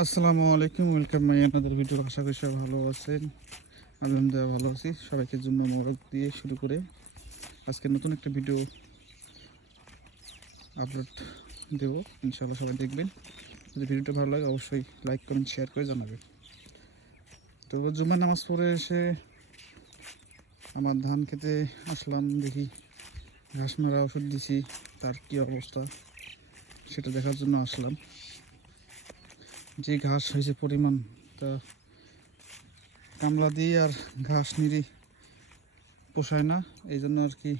আসসালামু আলাইকুম, welcome my আপনাদের ভিডিও আশা করি সবাই ভালো আছেন। আলহামদুলিল্লাহ ভালো আছি। সবাইকে জন্য মোরক দিয়ে শুরু করে আজকে নতুন একটা ভিডিও আপলোড দেবো। ইনশাআল্লাহ সবাই দেখবেন। যদি ভিডিওটা ভালো লাগে, অবশ্যই লাইক কমেন্ট শেয়ার করে জানাবেন। তো জুমার নামাজ পড়ে এসে আমার ধান খেতে আসলাম, দেখি ঘাস মারা ওষুধ দিছি, তার কি অবস্থা সেটা দেখার জন্য আসলাম। যে ঘাস হয়েছে পরিমাণ, তা কামলা দিয়ে আর ঘাস নিরি পোষায় না, এই জন্য আর কি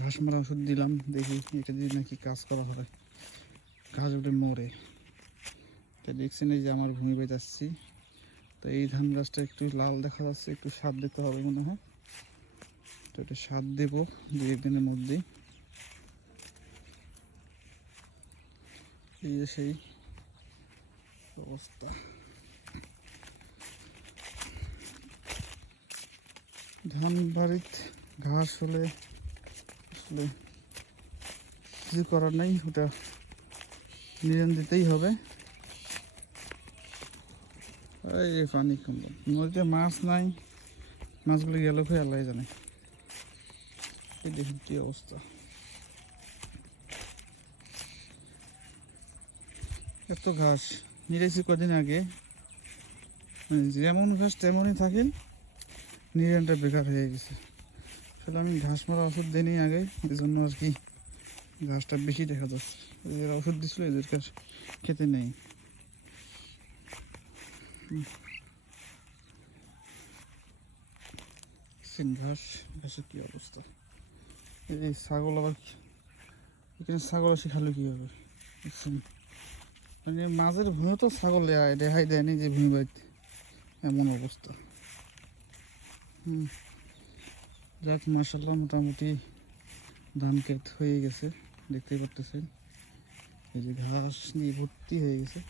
ঘাস মারা ওষুধ দিলাম, দেখি এটা দিয়ে নাকি কাজ করা হয় ঘাস উঠে মরে। তা দেখছেন এই যে আমার ভূমি আসছি। তো এই ধান গাছটা একটু লাল দেখা যাচ্ছে, একটু সার দিতে হবে মনে হয়। তো এটা সার দেবো দু একদিনের মধ্যেই। এই যে সেই অবস্থা ধান বাড়িত ঘাস হলে আসলে কিছু করার নেই, ওটা নিরেন দিতেই হবে। এই পানি কুমড়ো নদীতে মাছ নাই, মাছগুলো গেল খেয়ে আল্লাহ জানে। এই দেখুন কি অবস্থা। এত ঘাস। নিরেছি কদিন আগে মানে যেমন ঘাস তেমনই থাকে নিরেনটা বেকার হয়ে গেছে। আসলে আমি ঘাস মারা ওষুধ দিইনি আগে এই জন্য আর কি ঘাসটা বেশি দেখা যাচ্ছে। এদের ওষুধ দিছিল এদের কাছ খেতে নেই। ঘাস, ঘাসের কি অবস্থা? এই ছাগল আবার এখানে ছাগল এসে খালো দেখছেন মানে মাঝের ভূমি তো ছাগল রেহাই দেয়নি যে ভূমি বাড়িতে। এমন অবস্থা। হুম। যাক মাসাল্লাহ মোটামুটি ধান ক্ষেত হয়ে গেছে, দেখতেই পারতেছেন। এই যে ঘাস নিয়ে ভর্তি হয়ে গেছে।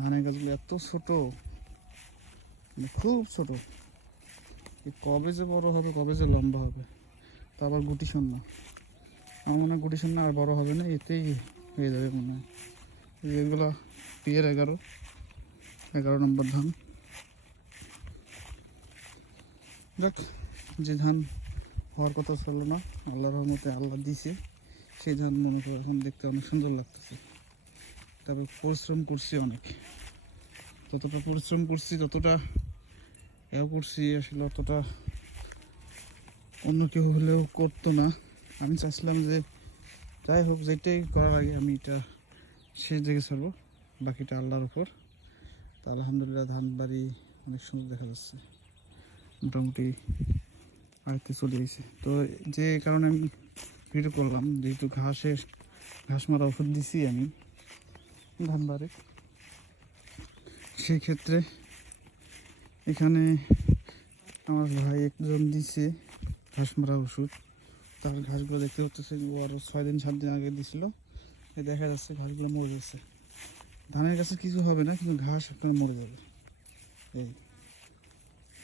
ধানের গাছগুলো এত ছোট মানে খুব ছোট। কবে যে বড় হবে, কবে যে লম্বা হবে, তা আবার গুটি সন্না আমার মনে হয় গুটি সন্না আর বড় হবে না, এতেই হয়ে যাবে মনে হয়। এগুলা পিয়ের এগারো এগারো নম্বর ধান। যাক, যে ধান হওয়ার কথা ছিল না আল্লাহর রহমতে আল্লাহ দিছে, সেই ধান মনে করো এখন দেখতে অনেক সুন্দর লাগতেছে। তারপর পরিশ্রম করছি অনেক। ততটা পরিশ্রম করছি ততটা এও করছি, আসলে অতটা অন্য কেউ হলেও করতো না। আমি চাচ্ছিলাম যে যাই হোক, যেটাই করার আগে আমি এটা শেষ দিকে ছাড়বো। বাকিটা আল্লাহর উপর। তা আলহামদুলিল্লাহ ধান বাড়ি অনেক সুন্দর দেখা যাচ্ছে। মোটামুটি আয়ত্তে চলে গেছে। তো যে কারণে আমি ভিডিও করলাম, যেহেতু ঘাসের ঘাস মারা ওষুধ দিছি আমি ধান বাড়ি। সেই ক্ষেত্রে এখানে আমার ভাই একজন দিছে ঘাস মারা ওষুধ। তার ঘাসগুলো দেখতে হচ্ছে ও আরও ছয় দিন, সাত দিন আগে দিছিল। দেখা যাচ্ছে ঘাসগুলো মরে যাচ্ছে। ধানের গাছে কিছু হবে না, কিন্তু ঘাস আপনার মরে যাবে। এই,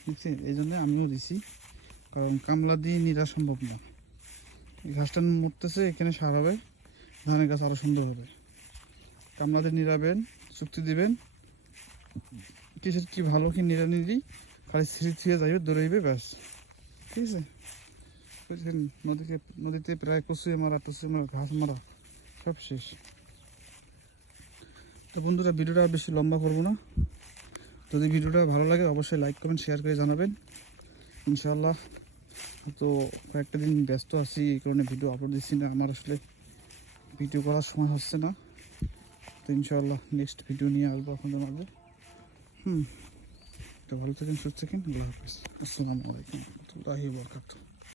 বুঝছেন? এই জন্য আমিও দিছি, কারণ কামলা দিয়ে নিরা সম্ভব না। ঘাসটা মরতেছে, এখানে সার হবে, ধানের গাছ আরও সুন্দর হবে। কামলা দিয়ে নিরাবেন চুক্তি দিবেন। কিসের কি ভালো কি নিরানি দিই খালি ছিঁড়ে ছিঁড়ে যাইবে, দৌড়াইবে, ব্যাস। ঠিক আছে? বুঝছেন? নদীকে নদীতে প্রায় কচুয়ে মারা টসুয়ে মারা, ঘাস মারা। সব শেষ। তো বন্ধুরা, ভিডিওটা বেশি লম্বা করব না। যদি ভিডিওটা ভালো লাগে, অবশ্যই লাইক কমেন্ট শেয়ার করে জানাবেন। ইনশাআল্লাহ, তো কয়েকটা দিন ব্যস্ত আছি, এই কারণে ভিডিও আপলোড দিচ্ছি না। আমার আসলে ভিডিও করার সময় হচ্ছে না। তো ইনশাআল্লাহ নেক্সট ভিডিও নিয়ে আসব আপনাদের মাঝে। হুম। তো ভালো থাকেন, সুস্থ থাকেন। আল্লাহ হাফিজ। আসসালামু আলাইকুম। রহমতুল্লাহি বরকাতুহ।